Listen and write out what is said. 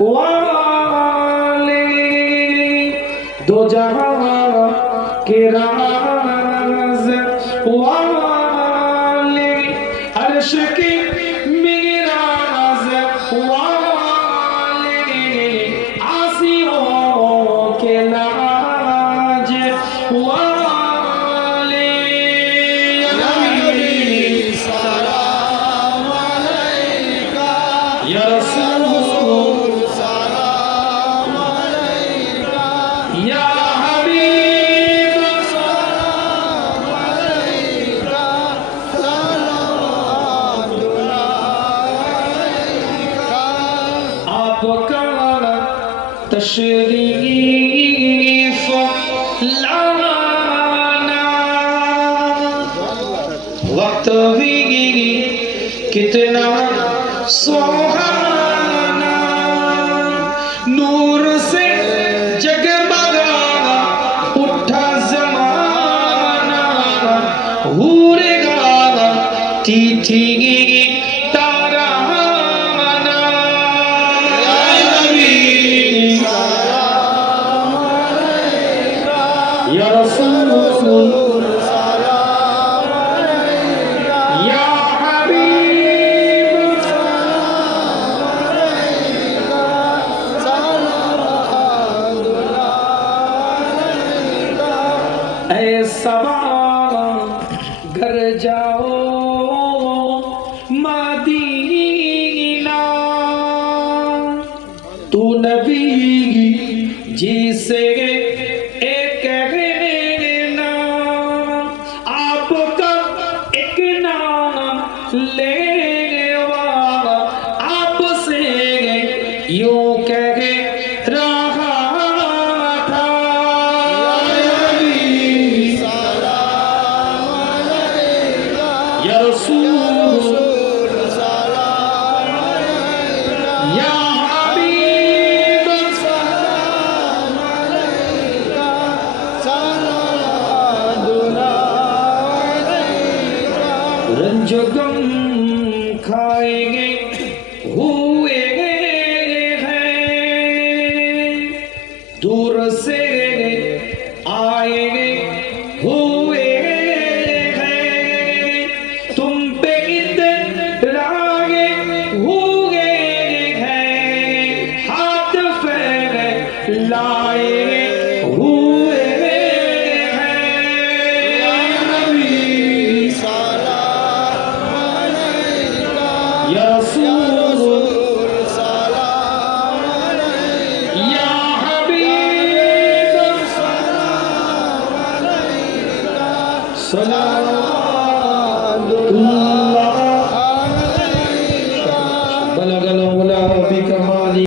वाले दो जहां के राज वाले अर्श की मिराज वाले आसियों के लाज वाले या नबी सलाम अलैका या रसूल सलाम अलैका या हबीब सलाम अलैका सलावतुल्लाह आपका तशरीफ लाना वक्त भी कितना सुहाना नूर से जगमगा उठा ज़माना हूरे गाना थी ताराना या नबी सलाम अलैका या रसूल सलाम अलैका या हबीब सलाम अलैका सलावतुल्लाह ऐ सबा घर जाओ मदीना तू नबी जी से एक कहना आपका एक नाम लेवा आपसे यूं कह रहा था या नबी सलाम अलैका या रसूल सलाम अलैका या हबीब सलाम अलैका सलावतुल्लाह अलैका रंज गम खाएंगे हुए हैं दूर से आएंगे हुए हैं तुम पे इतराए हुए हैं हाथ फैलाए हुए हैं या नबी सलाम अलैका या रसूल सलाम अलैका या हबीब सलाम अलैका सलावतुल्लाह